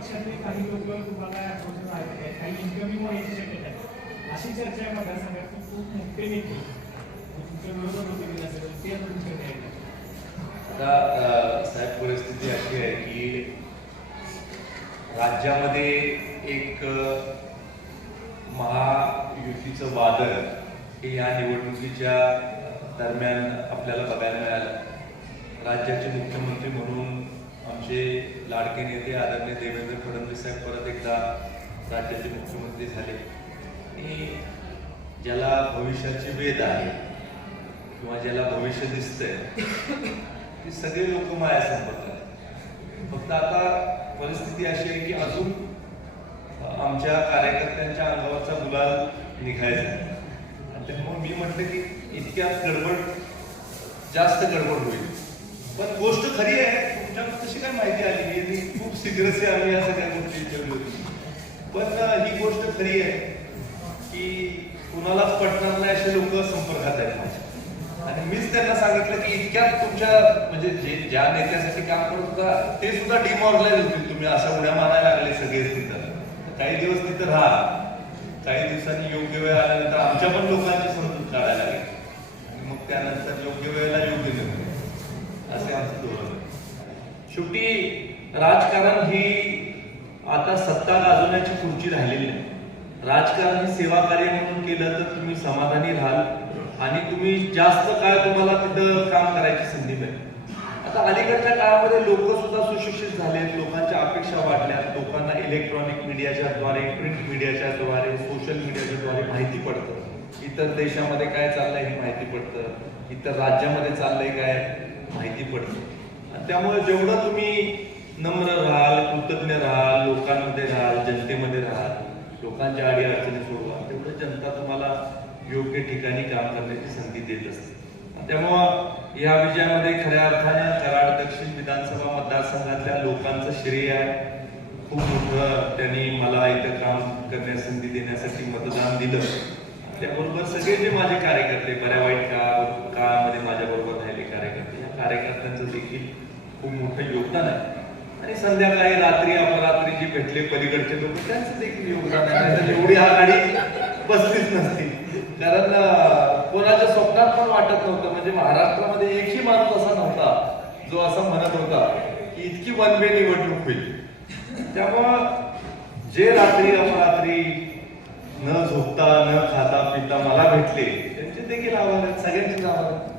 पक्षातले काही लोक तुम्हाला घोषणा आहेत काही इन्कमिंग होण्याची शक्यता आहे अशी चर्चा आहे मतदारसंघात खूप मोठे नेते तुमच्या विरोधात होते गेले असेल ते आता तुमच्या तयारी आहे. आता साहेब परिस्थिती अशी आहे की राज्यामध्ये एक महायुतीचं वादळ हे या निवडणुकीच्या दरम्यान आपल्याला बघायला मिळालं. राज्याचे मुख्यमंत्री म्हणून आमचे लाडके नेते आदरणीय देवेंद्र फडणवीस साहेब परत एकदा राज्याचे मुख्यमंत्री झाले. आणि ज्याला भविष्याचे वेध आहे किंवा ज्याला भविष्य दिसतंय ते सगळे लोक माया संपर्कात फक्त आता परिस्थिती अशी आहे की अजून आमच्या कार्यकर्त्यांच्या अंगावरचा गुलाल निघायचा आणि त्यामुळे मी म्हटलं की इतक्या गडबड जास्त गडबड होईल. पण गोष्ट खरी कशी काय माहिती आली? की ती खूप सिग्रसी आम्ही या सगळ्या गोष्टी विचारली होती पण ही गोष्ट खरी आहे की कुणालाच पटणार नाही असे लोक संपर्कात आहेत माझ्या. आणि मीच त्यांना सांगितलं की इतक्यात तुमच्या म्हणजे जे ज्या नेत्यासाठी काम करत होता ते सुद्धा डिमॉरलाइज होतील तुम्ही. अशा उड्या मारायला लागले सगळेच तिथं. काही दिवस तिथं राहा. काही दिवसांनी योग्य वेळ आल्यानंतर आमच्या पण लोकांची समजूत काढायला लागेल. मग त्यानंतर योग्य वेळेला योग्य निर्णय. असे आमचं धोरण आहे. शेवटी राजकारण ही आता सत्ता गाजवण्याची खुर्ची राहिलेली नाही. राजकारण हे सेवा कार्य म्हणून केलं तर तुम्ही समाधानी राहाल आणि तुम्ही जास्त काळ तुम्हाला तिथं काम करायची संधी मिळेल. आता अलीकडच्या काळामध्ये लोक सुद्धा सुशिक्षित झालेत लोकांच्या अपेक्षा वाढल्या लोकांना इलेक्ट्रॉनिक मीडियाच्या द्वारे प्रिंट मीडियाच्या द्वारे सोशल मीडियाच्या द्वारे माहिती पडतं. इतर देशामध्ये काय चाललंय हे माहिती पडतं. इतर राज्यामध्ये चाललंय काय माहिती पडतं. त्यामुळे जेवढं तुम्ही नम्र राहाल कृतज्ञ राहाल लोकांमध्ये राहाल जनतेमध्ये राहाल लोकांच्या आडी अडचणी सोडवा तेवढं जनता तुम्हाला योग्य ठिकाणी काम करण्याची संधी देत असते. त्यामुळं या विजयामध्ये खऱ्या अर्थाने कराड दक्षिण विधानसभा मतदारसंघातल्या लोकांचं श्रेय आहे. खूप मोठं त्यांनी मला इथं काम करण्यास संधी देण्यासाठी मतदान दिलं. त्याबरोबर सगळे जे माझे कार्यकर्ते बऱ्या वाईट काळामध्ये माझ्या बरोबर राहिले कार्यकर्ते या कार्यकर्त्यांचं देखील खूप मोठं योगदान आहे. आणि संध्याकाळी रात्री अपरात्री जे भेटले पलीकडचे लोक त्यांचं देखील योगदान आहे. एवढी हा गाडी बसलीच नसती. कारण कोणाच्या स्वप्नात पण वाटत नव्हतं. म्हणजे महाराष्ट्रामध्ये एकही माणूस असा नव्हता जो असं म्हणत होता की इतकी वन वे निवडणूक होईल. त्यामुळं जे रात्री अपरात्री न झोपता न खाता पिता मला भेटले त्यांचे देखील आव्हान आहेत. सगळ्यांचेच आव्हान आहेत.